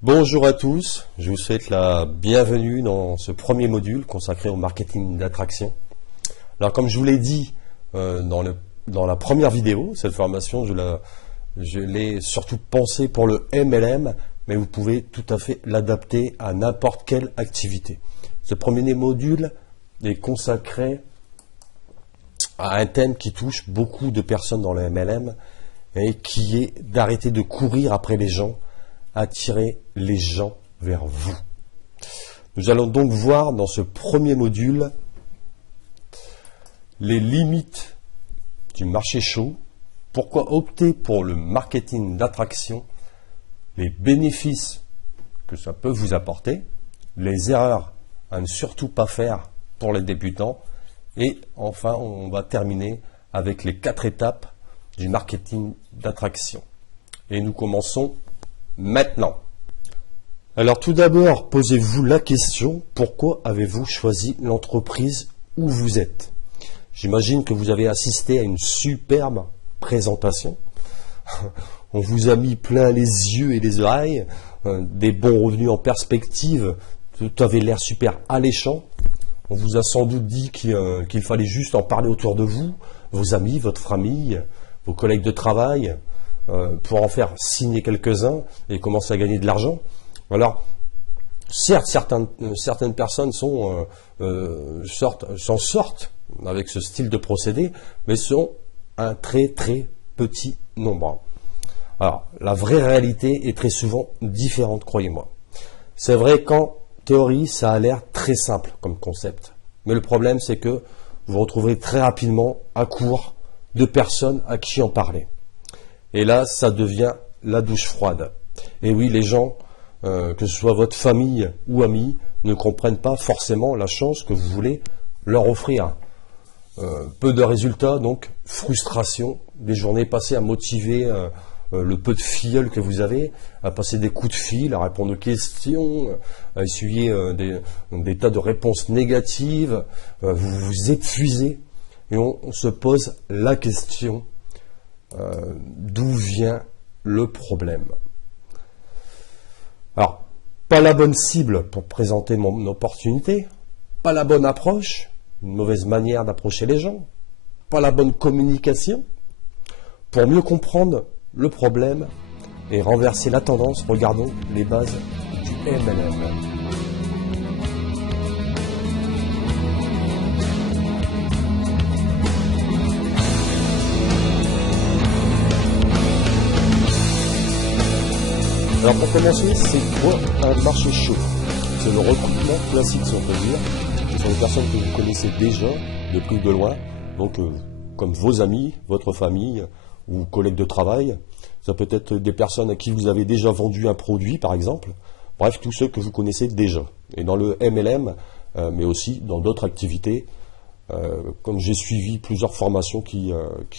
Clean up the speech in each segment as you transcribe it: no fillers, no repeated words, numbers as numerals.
Bonjour à tous, je vous souhaite la bienvenue dans ce premier module consacré au marketing d'attraction. Alors comme je vous l'ai dit dans la première vidéo, cette formation je l'ai surtout pensée pour le MLM, mais vous pouvez tout à fait l'adapter à n'importe quelle activité. Ce premier module est consacré à un thème qui touche beaucoup de personnes dans le MLM et qui est d'arrêter de courir après les gens, attirer les gens vers vous. Nous allons donc voir dans ce premier module les limites du marché chaud, pourquoi opter pour le marketing d'attraction, les bénéfices que ça peut vous apporter, les erreurs à ne surtout pas faire pour les débutants, et enfin on va terminer avec les 4 étapes du marketing d'attraction. Et nous commençons maintenant. Alors tout d'abord, posez-vous la question, pourquoi avez-vous choisi l'entreprise où vous êtes? J'imagine que vous avez assisté à une superbe présentation. On vous a mis plein les yeux et les oreilles, des bons revenus en perspective, tout avait l'air super alléchant. On vous a sans doute dit qu'il fallait juste en parler autour de vous, vos amis, votre famille, vos collègues de travail, pour en faire signer quelques-uns et commencer à gagner de l'argent. Alors, certes, certaines personnes s'en sortent avec ce style de procédé, mais sont un très très petit nombre. Alors, la vraie réalité est très souvent différente, croyez-moi. C'est vrai qu'en théorie, ça a l'air très simple comme concept. Mais le problème, c'est que vous vous retrouverez très rapidement à court de personnes à qui en parler. Et là, ça devient la douche froide. Et oui, les gens, que ce soit votre famille ou amis, ne comprennent pas forcément la chance que vous voulez leur offrir. Peu de résultats, donc frustration, des journées passées à motiver le peu de filleul que vous avez, à passer des coups de fil, à répondre aux questions, à essuyer des tas de réponses négatives, vous vous épuisez et on se pose la question d'où vient le problème. Alors, pas la bonne cible pour présenter mon opportunité, pas la bonne approche, une mauvaise manière d'approcher les gens, pas la bonne communication. Pour mieux comprendre le problème et renverser la tendance, regardons les bases du MLM. Alors pour commencer, c'est quoi un marché chaud? C'est le recrutement classique, si on peut dire. Ce sont des personnes que vous connaissez déjà, de plus ou de loin, donc comme vos amis, votre famille ou collègues de travail. Ça peut être des personnes à qui vous avez déjà vendu un produit, par exemple. Bref, tous ceux que vous connaissez déjà. Et dans le MLM, mais aussi dans d'autres activités, comme j'ai suivi plusieurs formations qui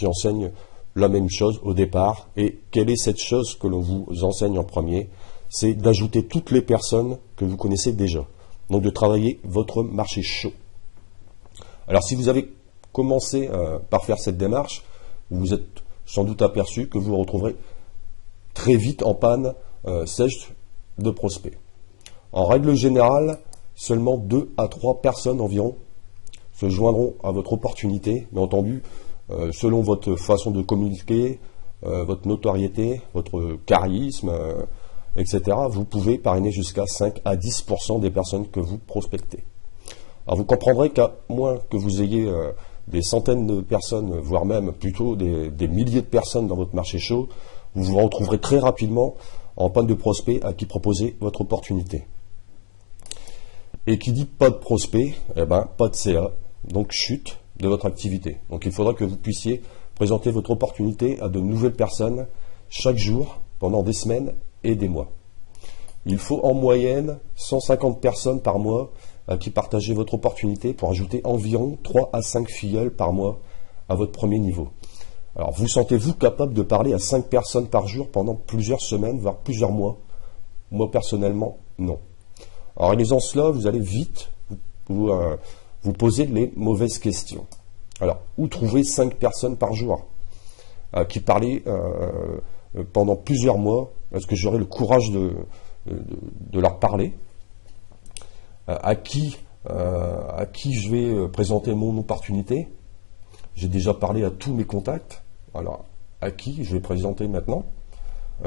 enseignent la même chose au départ. Et quelle est cette chose que l'on vous enseigne en premier? C'est d'ajouter toutes les personnes que vous connaissez déjà. Donc de travailler votre marché chaud. Alors si vous avez commencé par faire cette démarche, vous vous êtes sans doute aperçu que vous vous retrouverez très vite en panne sèche de prospects. En règle générale, seulement 2 à 3 personnes environ se joindront à votre opportunité, bien entendu, selon votre façon de communiquer, votre notoriété, votre charisme, etc., vous pouvez parrainer jusqu'à 5 à 10% des personnes que vous prospectez. Alors vous comprendrez qu'à moins que vous ayez des centaines de personnes, voire même plutôt des milliers de personnes dans votre marché chaud, vous vous retrouverez très rapidement en panne de prospects à qui proposer votre opportunité. Et qui dit pas de prospects, eh ben, pas de CA, donc chute de votre activité. Donc il faudra que vous puissiez présenter votre opportunité à de nouvelles personnes chaque jour pendant des semaines et des mois. Il faut en moyenne 150 personnes par mois à qui partager votre opportunité pour ajouter environ 3 à 5 filleuls par mois à votre premier niveau. Alors vous sentez-vous capable de parler à 5 personnes par jour pendant plusieurs semaines, voire plusieurs mois? Moi personnellement, non. En réalisant cela, vous allez vite vous poser les mauvaises questions. Alors, où trouver 5 personnes par jour qui parlaient pendant plusieurs mois? Est-ce que j'aurai le courage de leur parler, à qui je vais présenter mon opportunité. J'ai déjà parlé à tous mes contacts. Alors, à qui je vais présenter maintenant?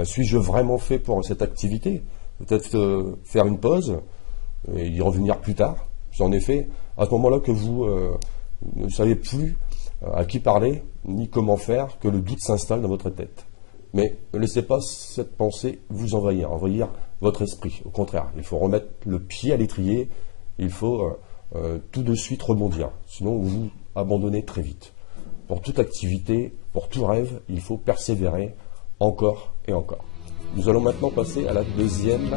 Suis-je vraiment fait pour cette activité? Peut-être faire une pause et y revenir plus tard. C'est en effet à ce moment-là que vous ne savez plus à qui parler, ni comment faire, que le doute s'installe dans votre tête. Mais ne laissez pas cette pensée vous envahir votre esprit. Au contraire, il faut remettre le pied à l'étrier, il faut tout de suite rebondir. Sinon, vous vous abandonnez très vite. Pour toute activité, pour tout rêve, il faut persévérer encore et encore. Nous allons maintenant passer à la deuxième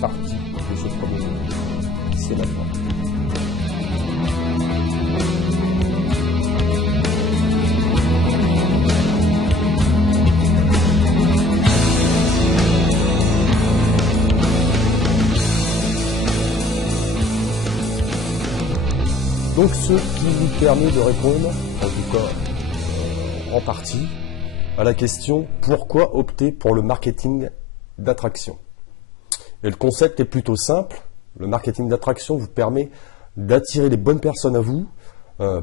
partie de ce premier module. C'est maintenant. Donc ce qui vous permet de répondre, en tout cas en partie, à la question « Pourquoi opter pour le marketing d'attraction ?» Et le concept est plutôt simple. Le marketing d'attraction vous permet d'attirer les bonnes personnes à vous,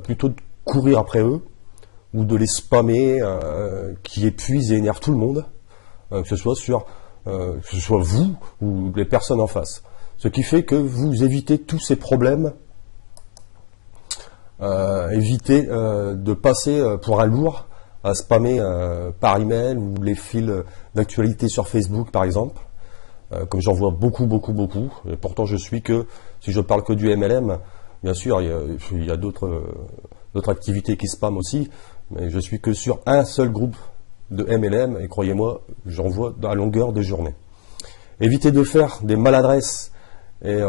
plutôt de courir après eux, ou de les spammer, qui épuisent et énervent tout le monde, que ce soit vous ou les personnes en face. Ce qui fait que vous évitez tous ces problèmes. Évitez de passer pour un lourd à spammer par email ou les fils d'actualité sur Facebook par exemple, comme j'en vois beaucoup, et pourtant je suis que, si je parle que du MLM, bien sûr il y a d'autres activités qui spamment aussi, mais je suis que sur un seul groupe de MLM et croyez-moi, j'en vois à longueur de journée. Évitez de faire des maladresses et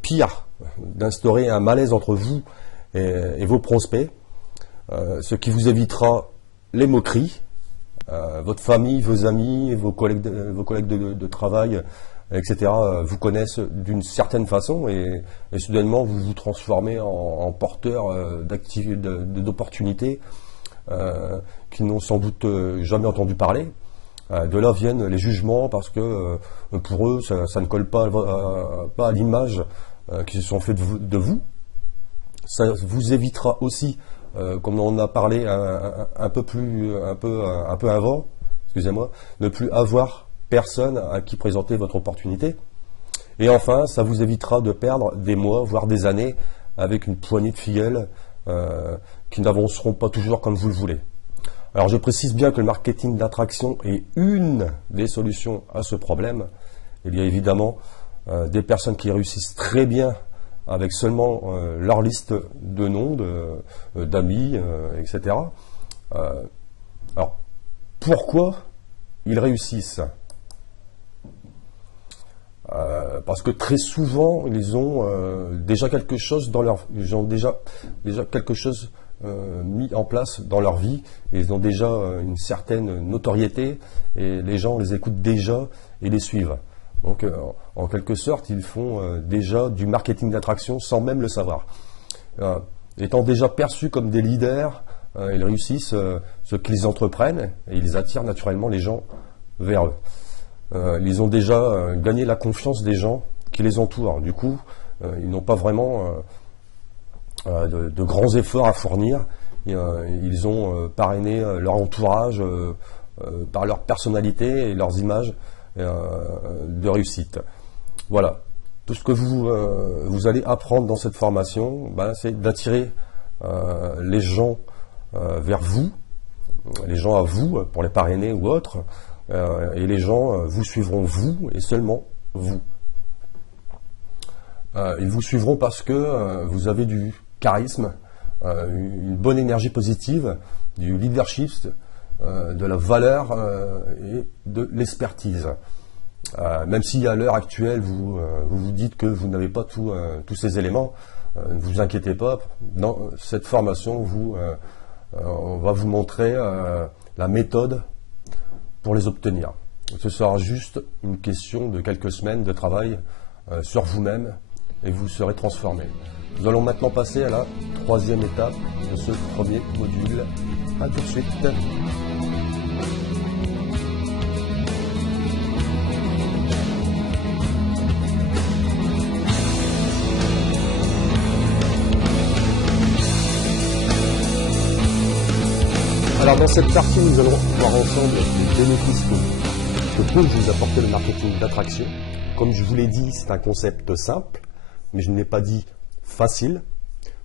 pire, d'instaurer un malaise entre vous et vos prospects, ce qui vous évitera les moqueries. Votre famille, vos amis, vos collègues de travail, etc. vous connaissent d'une certaine façon et soudainement vous vous transformez en porteur d'opportunités qui n'ont sans doute jamais entendu parler. De là viennent les jugements parce que pour eux ça ne colle pas à l'image qu'ils se sont fait de vous. Ça vous évitera aussi, comme on en a parlé un peu avant, excusez-moi, ne plus avoir personne à qui présenter votre opportunité. Et enfin, ça vous évitera de perdre des mois, voire des années, avec une poignée de filleuls qui n'avanceront pas toujours comme vous le voulez. Alors je précise bien que le marketing d'attraction est une des solutions à ce problème. Il y a évidemment des personnes qui réussissent très bien avec seulement leur liste de noms, d'amis, etc. Alors, pourquoi ils réussissent? Parce que très souvent, ils ont déjà quelque chose dans leur, ils ont déjà quelque chose mis en place dans leur vie, et ils ont déjà une certaine notoriété, et les gens les écoutent déjà et les suivent. Donc, en quelque sorte, ils font déjà du marketing d'attraction sans même le savoir. Étant déjà perçus comme des leaders, ils réussissent ce qu'ils entreprennent et ils attirent naturellement les gens vers eux. Ils ont déjà gagné la confiance des gens qui les entourent. Du coup, ils n'ont pas vraiment de grands efforts à fournir. Ils ont parrainé leur entourage par leur personnalité et leurs images de réussite. Voilà. Tout ce que vous allez apprendre dans cette formation, c'est d'attirer les gens vers vous, les gens à vous, pour les parrainer ou autres, et les gens vous suivront vous et seulement vous. Ils vous suivront parce que vous avez du charisme, une bonne énergie positive, du leadership, de la valeur et de l'expertise. Même si à l'heure actuelle vous vous dites que vous n'avez pas tous ces éléments, ne vous inquiétez pas. Dans cette formation, on va vous montrer la méthode pour les obtenir. Ce sera juste une question de quelques semaines de travail sur vous-même et vous serez transformé. Nous allons maintenant passer à la troisième étape de ce premier module. A tout de suite. Dans cette partie, nous allons voir ensemble les bénéfices que peut vous apporter le marketing d'attraction. Comme je vous l'ai dit, c'est un concept simple, mais je ne l'ai pas dit facile.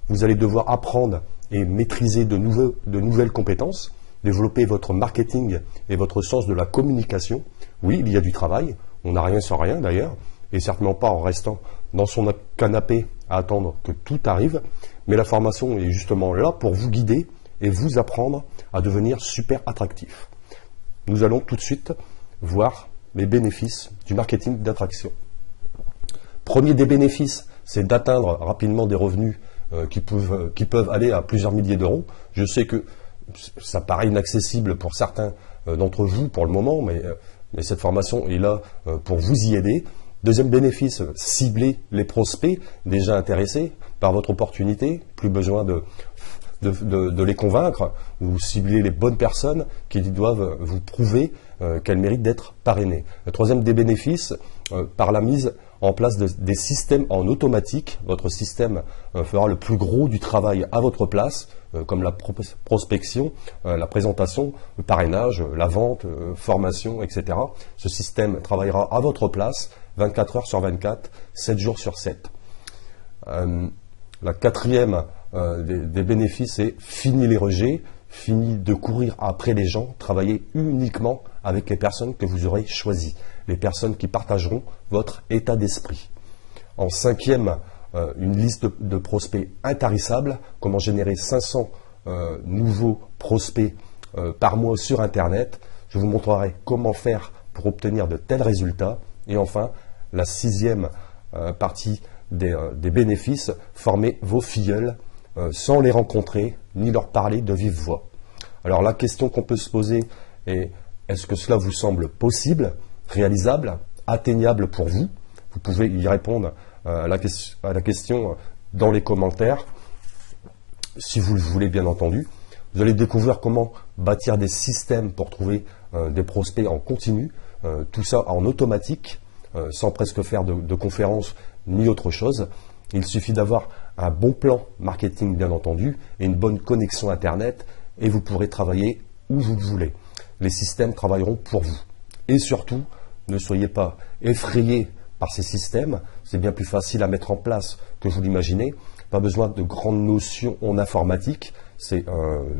Vous allez devoir apprendre et maîtriser de nouvelles compétences, développer votre marketing et votre sens de la communication. Oui, il y a du travail, on n'a rien sans rien d'ailleurs, et certainement pas en restant dans son canapé à attendre que tout arrive, mais la formation est justement là pour vous guider et vous apprendre à devenir super attractif. Nous allons tout de suite voir les bénéfices du marketing d'attraction. Premier des bénéfices, c'est d'atteindre rapidement des revenus qui peuvent aller à plusieurs milliers d'euros. Je sais que ça paraît inaccessible pour certains d'entre vous pour le moment, mais cette formation est là pour vous y aider. Deuxième bénéfice, cibler les prospects déjà intéressés par votre opportunité. Plus besoin de les convaincre ou cibler les bonnes personnes qui doivent vous prouver qu'elles méritent d'être parrainées. Le troisième des bénéfices, par la mise en place des systèmes en automatique. Votre système fera le plus gros du travail à votre place, comme la prospection, la présentation, le parrainage, la vente, formation, etc. Ce système travaillera à votre place 24 heures sur 24, 7 jours sur 7. La quatrième des bénéfices, c'est fini les rejets, fini de courir après les gens, travailler uniquement avec les personnes que vous aurez choisies, les personnes qui partageront votre état d'esprit. En cinquième, une liste de prospects intarissables, comment générer 500 nouveaux prospects par mois sur Internet. Je vous montrerai comment faire pour obtenir de tels résultats. Et enfin, la sixième partie des bénéfices, former vos filleuls sans les rencontrer ni leur parler de vive voix. Alors la question qu'on peut se poser est, est-ce que cela vous semble possible, réalisable, atteignable pour vous? Vous pouvez y répondre à la question dans les commentaires, si vous le voulez bien entendu. Vous allez découvrir comment bâtir des systèmes pour trouver des prospects en continu, tout ça en automatique, sans presque faire de conférences ni autre chose. Il suffit d'avoir un bon plan marketing bien entendu et une bonne connexion Internet et vous pourrez travailler où vous voulez. Les systèmes travailleront pour vous. Et surtout, ne soyez pas effrayés par ces systèmes. C'est bien plus facile à mettre en place que vous l'imaginez. Pas besoin de grandes notions en informatique. C'est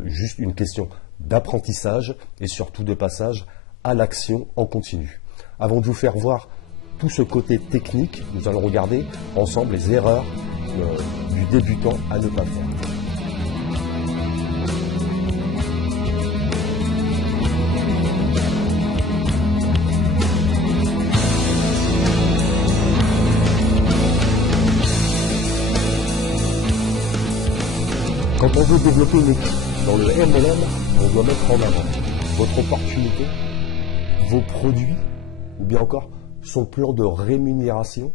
juste une question d'apprentissage et surtout de passage à l'action en continu. Avant de vous faire voir tout ce côté technique, nous allons regarder ensemble les erreurs du débutant à ne pas faire. Quand on veut développer une équipe dans le MLM, on doit mettre en avant votre opportunité, vos produits, ou bien encore son plan de rémunération,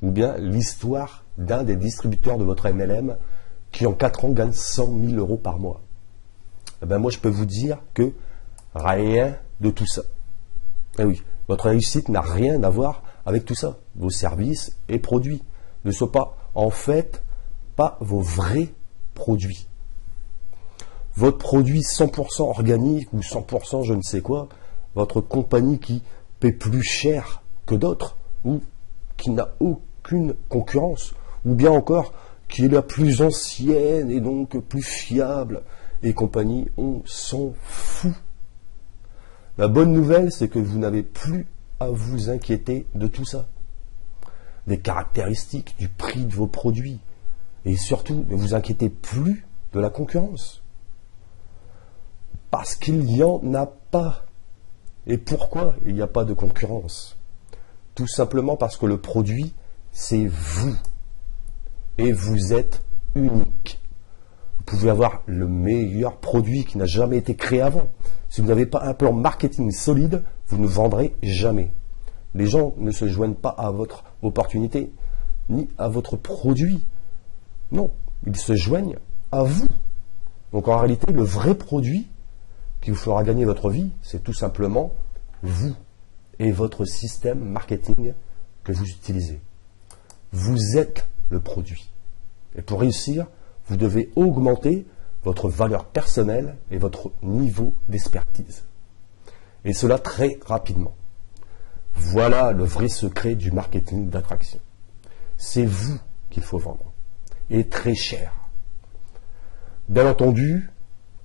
ou bien l'histoire d'un des distributeurs de votre MLM qui en 4 ans gagne 100 000 euros par mois. Eh bien, moi, je peux vous dire que rien de tout ça. Eh oui, votre réussite n'a rien à voir avec tout ça. Vos services et produits ne sont pas, en fait, pas vos vrais produits. Votre produit 100% organique ou 100% je ne sais quoi, votre compagnie qui paie plus cher que d'autres ou qui n'a aucune concurrence ou bien encore qui est la plus ancienne et donc plus fiable et compagnie, on s'en fout. La bonne nouvelle, c'est que vous n'avez plus à vous inquiéter de tout ça. Des caractéristiques, du prix de vos produits. Et surtout, ne vous inquiétez plus de la concurrence. Parce qu'il n'y en a pas. Et pourquoi il n'y a pas de concurrence? Tout simplement parce que le produit, c'est vous. Et vous êtes unique. Vous pouvez avoir le meilleur produit qui n'a jamais été créé avant. Si vous n'avez pas un plan marketing solide, vous ne vendrez jamais. Les gens ne se joignent pas à votre opportunité, ni à votre produit. Non, ils se joignent à vous. Donc en réalité, le vrai produit qui vous fera gagner votre vie, c'est tout simplement vous et votre système marketing que vous utilisez. Vous êtes le produit. Et pour réussir, vous devez augmenter votre valeur personnelle et votre niveau d'expertise. Et cela très rapidement. Voilà le vrai secret du marketing d'attraction. C'est vous qu'il faut vendre. Et très cher. Bien entendu,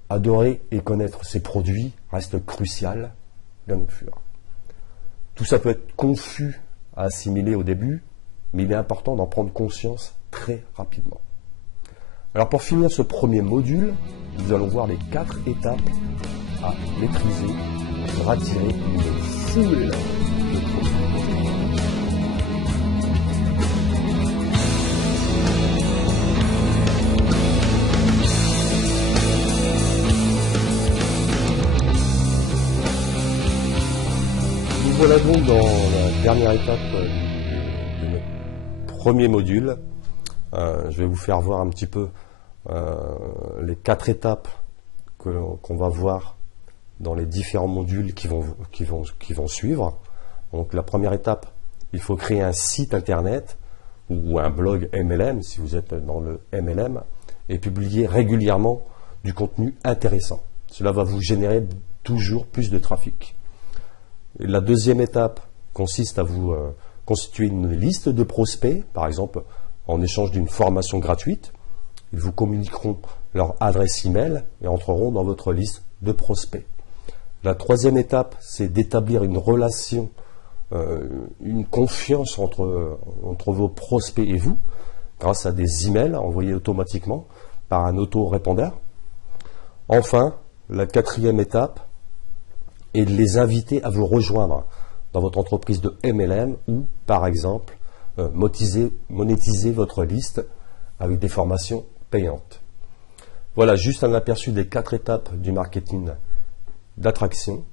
adorer et connaître ses produits reste crucial, bien sûr. Tout ça peut être confus à assimiler au début, mais il est important d'en prendre conscience très rapidement. Alors pour finir ce premier module, nous allons voir les 4 étapes à maîtriser pour attirer une foule de produits. Nous voilà donc dans la dernière étape de notre premier module. Je vais vous faire voir un petit peu les 4 étapes qu'on va voir dans les différents modules qui vont suivre. Donc la première étape, il faut créer un site internet ou un blog MLM si vous êtes dans le MLM et publier régulièrement du contenu intéressant. Cela va vous générer toujours plus de trafic. Et la deuxième étape consiste à vous constituer une liste de prospects, par exemple en échange d'une formation gratuite. Ils vous communiqueront leur adresse email et entreront dans votre liste de prospects. La troisième étape, c'est d'établir une relation, une confiance entre vos prospects et vous, grâce à des emails envoyés automatiquement par un autorépondeur. Enfin, la quatrième étape est de les inviter à vous rejoindre dans votre entreprise de MLM ou, par exemple, monétiser votre liste avec des formations payantes. Voilà juste un aperçu des 4 étapes du marketing d'attraction.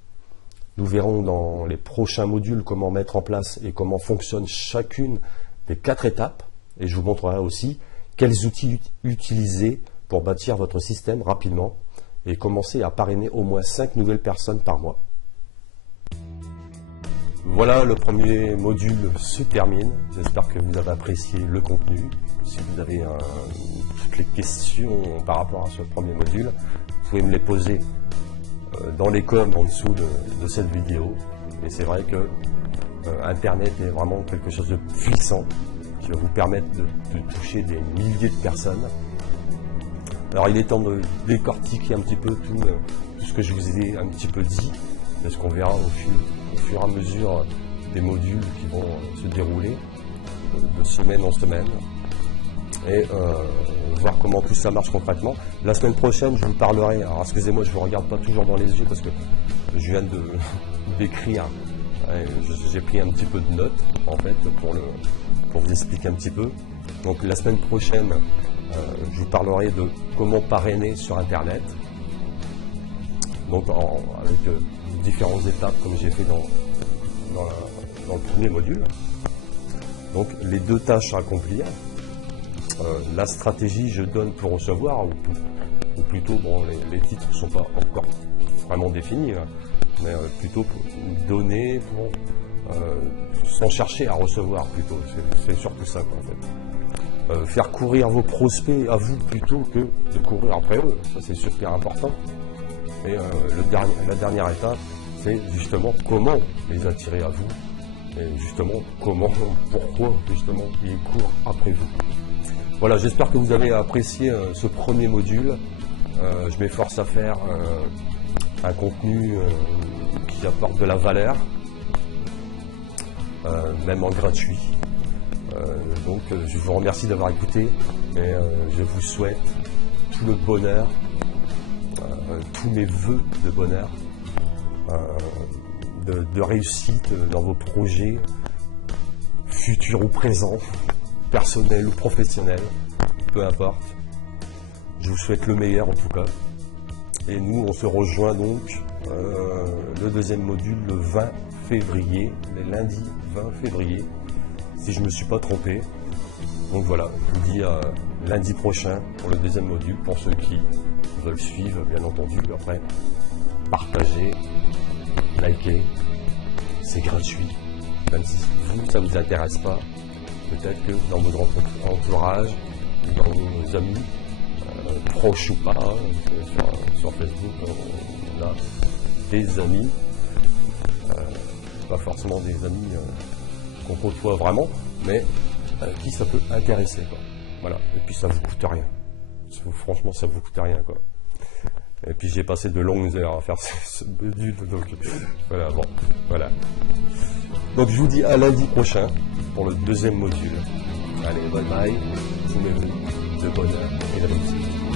Nous verrons dans les prochains modules comment mettre en place et comment fonctionne chacune des 4 étapes. Et je vous montrerai aussi quels outils utiliser pour bâtir votre système rapidement et commencer à parrainer au moins 5 nouvelles personnes par mois. Voilà, le premier module se termine. J'espère que vous avez apprécié le contenu. Si vous avez toutes les questions par rapport à ce premier module, vous pouvez me les poser dans les coms en dessous de cette vidéo. Et c'est vrai que Internet est vraiment quelque chose de puissant qui va vous permettre de toucher des milliers de personnes. Alors il est temps de décortiquer un petit peu tout ce que je vous ai un petit peu dit, parce qu'on verra au fur et à mesure des modules qui vont se dérouler de semaine en semaine et voir comment tout ça marche concrètement. La semaine prochaine, je vous parlerai, alors excusez-moi, je ne vous regarde pas toujours dans les yeux parce que je viens d'écrire, j'ai pris un petit peu de notes en fait pour vous expliquer un petit peu. Donc la semaine prochaine, je vous parlerai de comment parrainer sur Internet, donc avec différentes étapes comme j'ai fait dans le premier module. Donc les 2 tâches à accomplir, la stratégie je donne pour recevoir, ou plutôt bon, les titres ne sont pas encore vraiment définis, hein, mais plutôt pour donner sans chercher à recevoir plutôt, c'est surtout ça quoi, en fait. Faire courir vos prospects à vous plutôt que de courir après eux, ça c'est super important. Et la dernière étape, c'est justement comment les attirer à vous, et justement pourquoi justement ils courent après vous. Voilà, j'espère que vous avez apprécié ce premier module. Je m'efforce à faire un contenu qui apporte de la valeur, même en gratuit. Donc je vous remercie d'avoir écouté et je vous souhaite tout le bonheur, tous mes vœux de bonheur, de réussite dans vos projets futurs ou présents, personnels ou professionnels, peu importe. Je vous souhaite le meilleur en tout cas. Et nous, on se rejoint donc le deuxième module le 20 février, le lundi 20 février, si je ne me suis pas trompé. Donc voilà, je vous dis à lundi prochain pour le deuxième module, pour ceux qui veulent suivre, bien entendu. Après, partagez, likez, c'est gratuit. Même si vous, ça ne vous intéresse pas, peut-être que dans votre entourage, dans vos amis, proches ou pas, sur Facebook, on a des amis, pas forcément des amis qu'on côtoie vraiment, mais qui ça peut intéresser, quoi. Voilà, et puis ça vous coûte rien. Franchement, ça vous coûte rien, quoi. Et puis j'ai passé de longues heures à faire ce module, donc voilà, bon, voilà. Donc je vous dis à lundi prochain pour le deuxième module. Allez, bye bye, vous de bonheur et de réussite.